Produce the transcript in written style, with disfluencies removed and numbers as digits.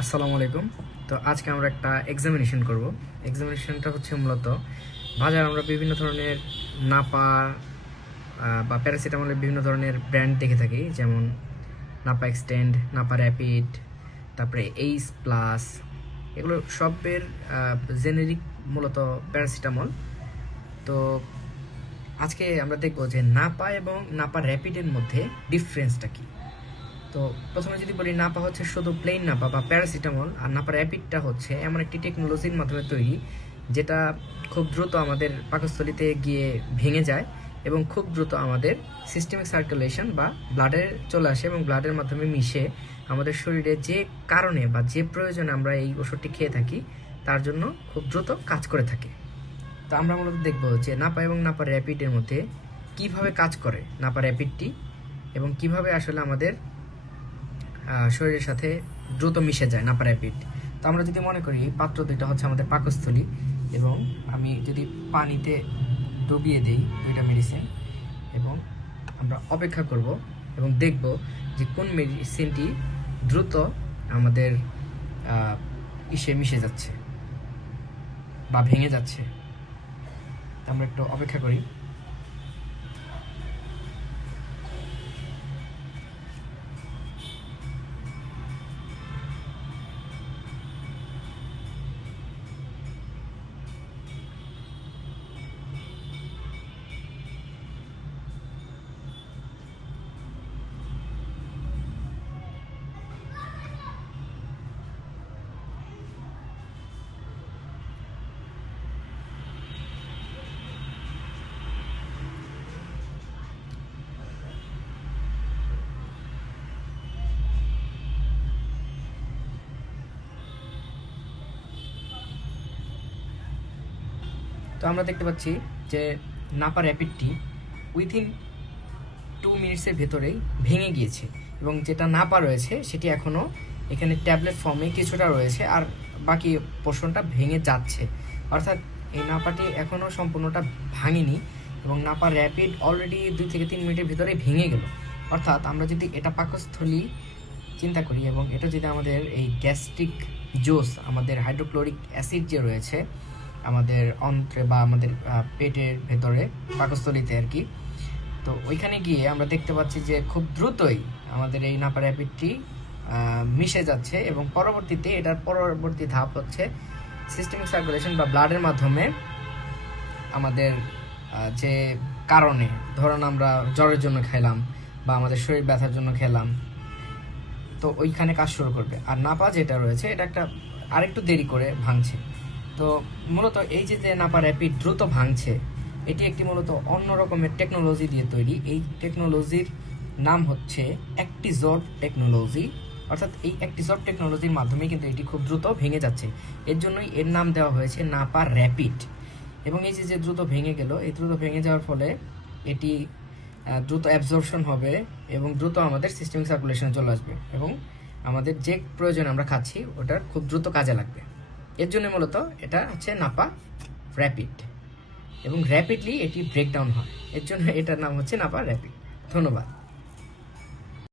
আসসালামু আলাইকুম। তো আজকে আমরা একটা এক্সামিনেশন করব। এক্সামিনেশনটা হচ্ছে মূলত বাজারে আমরা বিভিন্ন ধরনের নাপা বা প্যারাসিটামলের বিভিন্ন ধরনের ব্র্যান্ড দেখে থাকি, যেমন নাপা এক্সটেন্ড, নাপা র্যাপিড, তারপরে এইস প্লাস। এগুলো সবের জেনেরিক মূলত প্যারাসিটামল। তো আজকে আমরা দেখব যে নাপা এবং নাপা র্যাপিডের মধ্যে ডিফারেন্সটা কী। তো প্রথমে যদি বলি, নাপা হচ্ছে শুধু প্লেন নাপা বা প্যারাসিটামল, আর নাপা র্যাপিডটা হচ্ছে এমন একটি টেকনোলজির মাধ্যমে তৈরি যেটা খুব দ্রুত আমাদের পাকস্থলিতে গিয়ে ভেঙে যায় এবং খুব দ্রুত আমাদের সিস্টেমিক সার্কুলেশন বা ব্লাডে চলে আসে এবং ব্লাডের মাধ্যমে মিশে আমাদের শরীরে যে কারণে বা যে প্রয়োজনে আমরা এই ওষুধটি খেয়ে থাকি তার জন্য খুব দ্রুত কাজ করে থাকে। তো আমরা মূলত দেখব যে নাপা এবং নাপা র্যাপিডের মধ্যে কিভাবে কাজ করে নাপা র্যাপিডটি এবং কিভাবে আসলে আমাদের শরীরের সাথে দ্রুত মিশে যায় নাপা র্যাপিড। তো আমরা যদি মনে করি পাত্র দুইটা হচ্ছে আমাদের পাকস্থলী, এবং আমি যদি পানিতে ডুবিয়ে দিই দুইটা মেডিসিন এবং আমরা অপেক্ষা করব এবং দেখব যে কোন মেডিসিনটি দ্রুত আমাদের ইসে মিশে যাচ্ছে বা ভেঙে যাচ্ছে। তো আমরা একটু অপেক্ষা করি। তো আমরা দেখতে পাচ্ছি যে নাপা র্যাপিডটি উইথিন 2 মিনিটসের ভেতরেই ভেঙে গিয়েছে, এবং যেটা নাপা রয়েছে সেটি এখনও এখানে ট্যাবলেট ফর্মে কিছুটা রয়েছে, আর বাকি পোর্শনটা ভেঙে যাচ্ছে। অর্থাৎ এই নাপাটি এখনও সম্পূর্ণটা ভাঙেনি এবং নাপা র্যাপিড অলরেডি 2 থেকে 3 মিনিটের ভিতরেই ভেঙে গেল। অর্থাৎ আমরা যদি এটা পাকস্থলী চিন্তা করি এবং এটা যদি আমাদের এই গ্যাস্ট্রিক জুস, আমাদের হাইড্রোক্লোরিক অ্যাসিড যে রয়েছে আমাদের অন্ত্রে বা আমাদের পেটের ভেতরে পাকস্থলীতে আর কি, তো ওইখানে গিয়ে আমরা দেখতে পাচ্ছি যে খুব দ্রুতই আমাদের এই নাপা র্যাপিডটি মিশে যাচ্ছে এবং পরবর্তীতে এটার পরবর্তী ধাপ হচ্ছে সিস্টেমিক সার্কুলেশন বা ব্লাডের মাধ্যমে আমাদের যে কারণে, ধরুন আমরা জ্বরের জন্য খেলাম বা আমাদের শরীর ব্যথার জন্য খেলাম, তো ওইখানে কাজ শুরু করবে। আর নাপা যেটা রয়েছে এটা একটা আরেকটু দেরি করে ভাঙছে। তো মূলত এই যে নাপা র্যাপিড দ্রুত ভাঙছে, এটি একটি মূলত অন্য রকমের টেকনোলজি দিয়ে তৈরি। এই টেকনোলজির নাম হচ্ছে অ্যাক্টিজর্ব টেকনোলজি। অর্থাৎ এই অ্যাক্টিজর্ব টেকনোলজির মাধ্যমে কিন্তু এটি খুব দ্রুত ভেঙে যাচ্ছে, এর জন্যই এর নাম দেওয়া হয়েছে নাপা র্যাপিড। এবং এই যে দ্রুত ভেঙে গেল, এই দ্রুত ভেঙে যাওয়ার ফলে এটি দ্রুত অ্যাবজর্পশন হবে এবং দ্রুত আমাদের সিস্টেমিক সার্কুলেশনে চলে আসবে এবং আমাদের যে প্রয়োজন আমরা খাচ্ছি ওটা খুব দ্রুত কাজে লাগবে। এর জন্য মূলত এটা হচ্ছে নাপা র্যাপিড এবং র্যাপিডলি এটি ব্রেকডাউন হয়, এর জন্য এটার নাম হচ্ছে নাপা র্যাপিড। ধন্যবাদ।